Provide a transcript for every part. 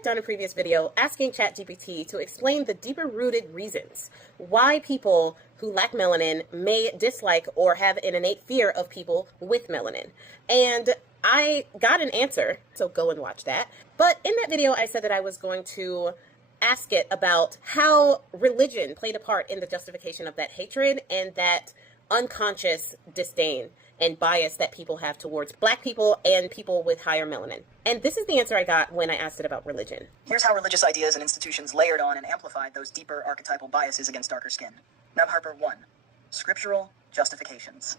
had done a previous video asking ChatGPT to explain the deeper rooted reasons why people who lack melanin may dislike or have an innate fear of people with melanin. And I got an answer, so go and watch that. But in that video, I said that I was going to ask it about how religion played a part in the justification of that hatred and that unconscious disdain and bias that people have towards Black people and people with higher melanin. And this is the answer I got when I asked it about religion. Here's how religious ideas and institutions layered on and amplified those deeper archetypal biases against darker skin. Nub Harper 1. Scriptural justifications.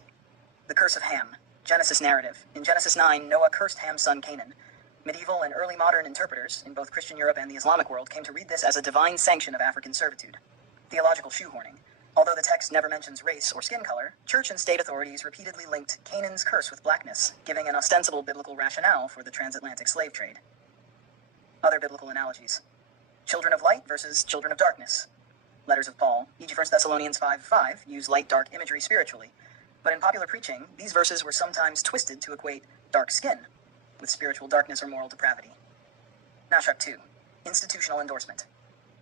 The curse of Ham. Genesis narrative. In Genesis 9, Noah cursed Ham's son Canaan. Medieval and early modern interpreters in both Christian Europe and the Islamic world came to read this as a divine sanction of African servitude. Theological shoehorning. Although the text never mentions race or skin color, church and state authorities repeatedly linked Canaan's curse with blackness, giving an ostensible biblical rationale for the transatlantic slave trade. Other biblical analogies. Children of light versus children of darkness. Letters of Paul, e.g. 1 Thessalonians 5:5, use light-dark imagery spiritually. But in popular preaching, these verses were sometimes twisted to equate dark skin with spiritual darkness or moral depravity. Mashup 2. Institutional endorsement.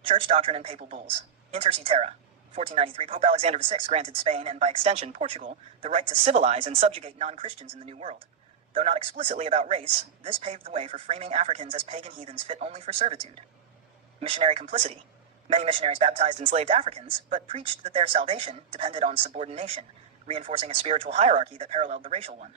Church doctrine and papal bulls. Inter se terra. 1493, Pope Alexander VI granted Spain, and by extension Portugal, the right to civilize and subjugate non-Christians in the New World. Though not explicitly about race, this paved the way for framing Africans as pagan heathens fit only for servitude. Missionary complicity. Many missionaries baptized enslaved Africans, but preached that their salvation depended on subordination, reinforcing a spiritual hierarchy that paralleled the racial one.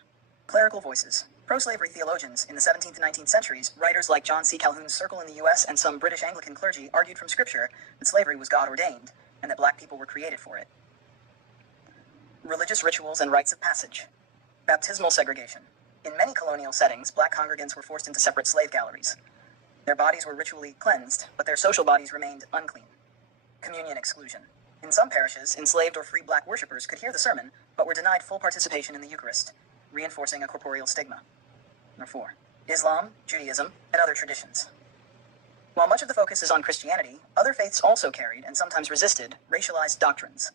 Clerical voices. Pro-slavery theologians in the 17th and 19th centuries, writers like John C. Calhoun's Circle in the U.S. and some British Anglican clergy argued from Scripture that slavery was God-ordained, and that Black people were created for it. Religious rituals and rites of passage. Baptismal segregation. In many colonial settings, Black congregants were forced into separate slave galleries. Their bodies were ritually cleansed, but their social bodies remained unclean. Communion exclusion. In some parishes, enslaved or free Black worshippers could hear the sermon, but were denied full participation in the Eucharist, reinforcing a corporeal stigma. Number 4. Islam, Judaism, and other traditions. While much of the focus is on Christianity, other faiths also carried, and sometimes resisted, racialized doctrines.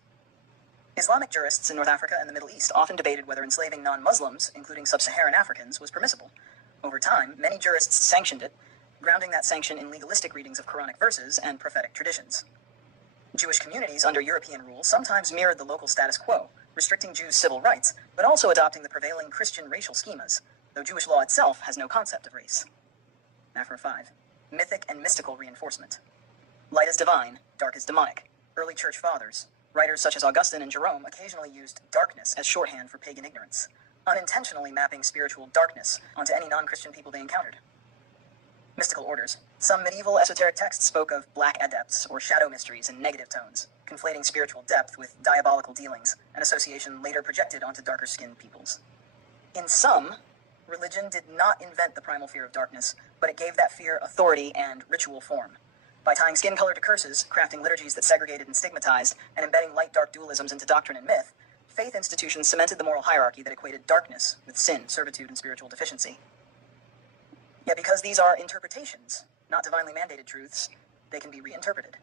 Islamic jurists in North Africa and the Middle East often debated whether enslaving non-Muslims, including sub-Saharan Africans, was permissible. Over time, many jurists sanctioned it, grounding that sanction in legalistic readings of Quranic verses and prophetic traditions. Jewish communities under European rule sometimes mirrored the local status quo, restricting Jews' civil rights, but also adopting the prevailing Christian racial schemas, though Jewish law itself has no concept of race. Afro 5. Mythic and mystical reinforcement. Light is divine, dark is demonic. Early church fathers, writers such as Augustine and Jerome, occasionally used darkness as shorthand for pagan ignorance, unintentionally mapping spiritual darkness onto any non-Christian people they encountered. Mystical orders. Some medieval esoteric texts spoke of black adepts or shadow mysteries in negative tones, conflating spiritual depth with diabolical dealings, an association later projected onto darker-skinned peoples. In some, religion did not invent the primal fear of darkness, but it gave that fear authority and ritual form. By tying skin color to curses, crafting liturgies that segregated and stigmatized, and embedding light-dark dualisms into doctrine and myth, faith institutions cemented the moral hierarchy that equated darkness with sin, servitude, and spiritual deficiency. Yet because these are interpretations, not divinely mandated truths, they can be reinterpreted.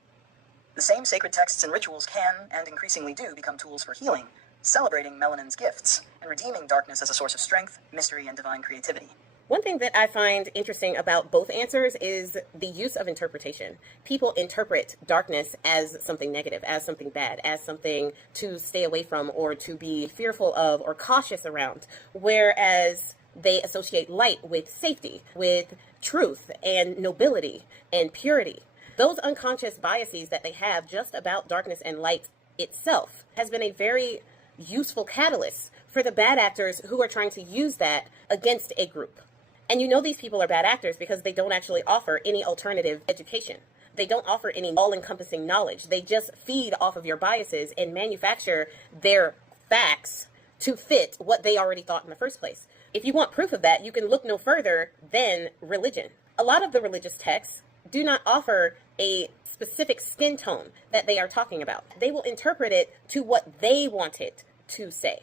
The same sacred texts and rituals can, and increasingly do, become tools for healing, celebrating melanin's gifts, and redeeming darkness as a source of strength, mystery, and divine creativity. One thing that I find interesting about both answers is the use of interpretation. People interpret darkness as something negative, as something bad, as something to stay away from or to be fearful of or cautious around, whereas they associate light with safety, with truth and nobility and purity. Those unconscious biases that they have just about darkness and light itself has been a very useful catalyst for the bad actors who are trying to use that against a group. And you know these people are bad actors because they don't actually offer any alternative education. They don't offer any all-encompassing knowledge. They just feed off of your biases and manufacture their facts to fit what they already thought in the first place. If you want proof of that, you can look no further than religion. A lot of the religious texts do not offer a specific skin tone that they are talking about. They will interpret it to what they want it to say.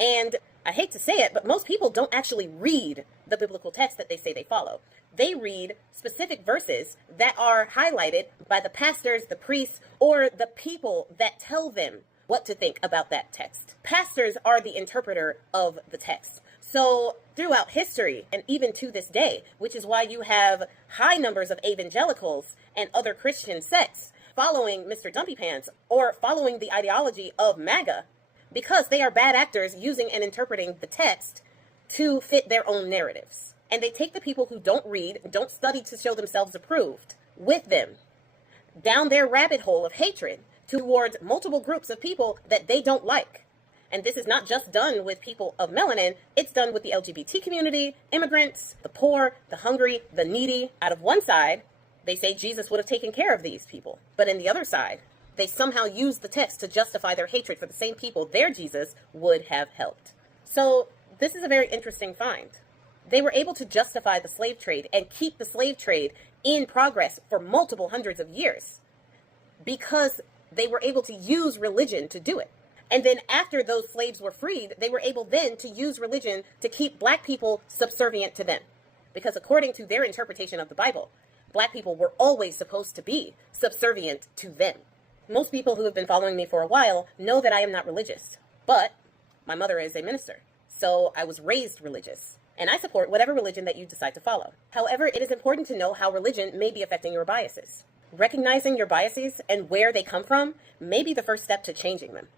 And I hate to say it, but most people don't actually read the biblical text that they say they follow. They read specific verses that are highlighted by the pastors, the priests, or the people that tell them what to think about that text. Pastors are the interpreter of the text. So throughout history, and even to this day, which is why you have high numbers of evangelicals and other Christian sects following Mr. Dumpy Pants or following the ideology of MAGA, because they are bad actors using and interpreting the text to fit their own narratives. And they take the people who don't read, don't study to show themselves approved with them down their rabbit hole of hatred towards multiple groups of people that they don't like. And this is not just done with people of melanin, it's done with the LGBT community, immigrants, the poor, the hungry, the needy. Out of one side, they say Jesus would have taken care of these people. But in the other side, they somehow use the text to justify their hatred for the same people their Jesus would have helped. So this is a very interesting find. They were able to justify the slave trade and keep the slave trade in progress for multiple hundreds of years because they were able to use religion to do it. And then after those slaves were freed, they were able then to use religion to keep black people subservient to them. Because according to their interpretation of the Bible, black people were always supposed to be subservient to them. Most people who have been following me for a while know that I am not religious, but my mother is a minister. So I was raised religious, and I support whatever religion that you decide to follow. However, it is important to know how religion may be affecting your biases. Recognizing your biases and where they come from may be the first step to changing them.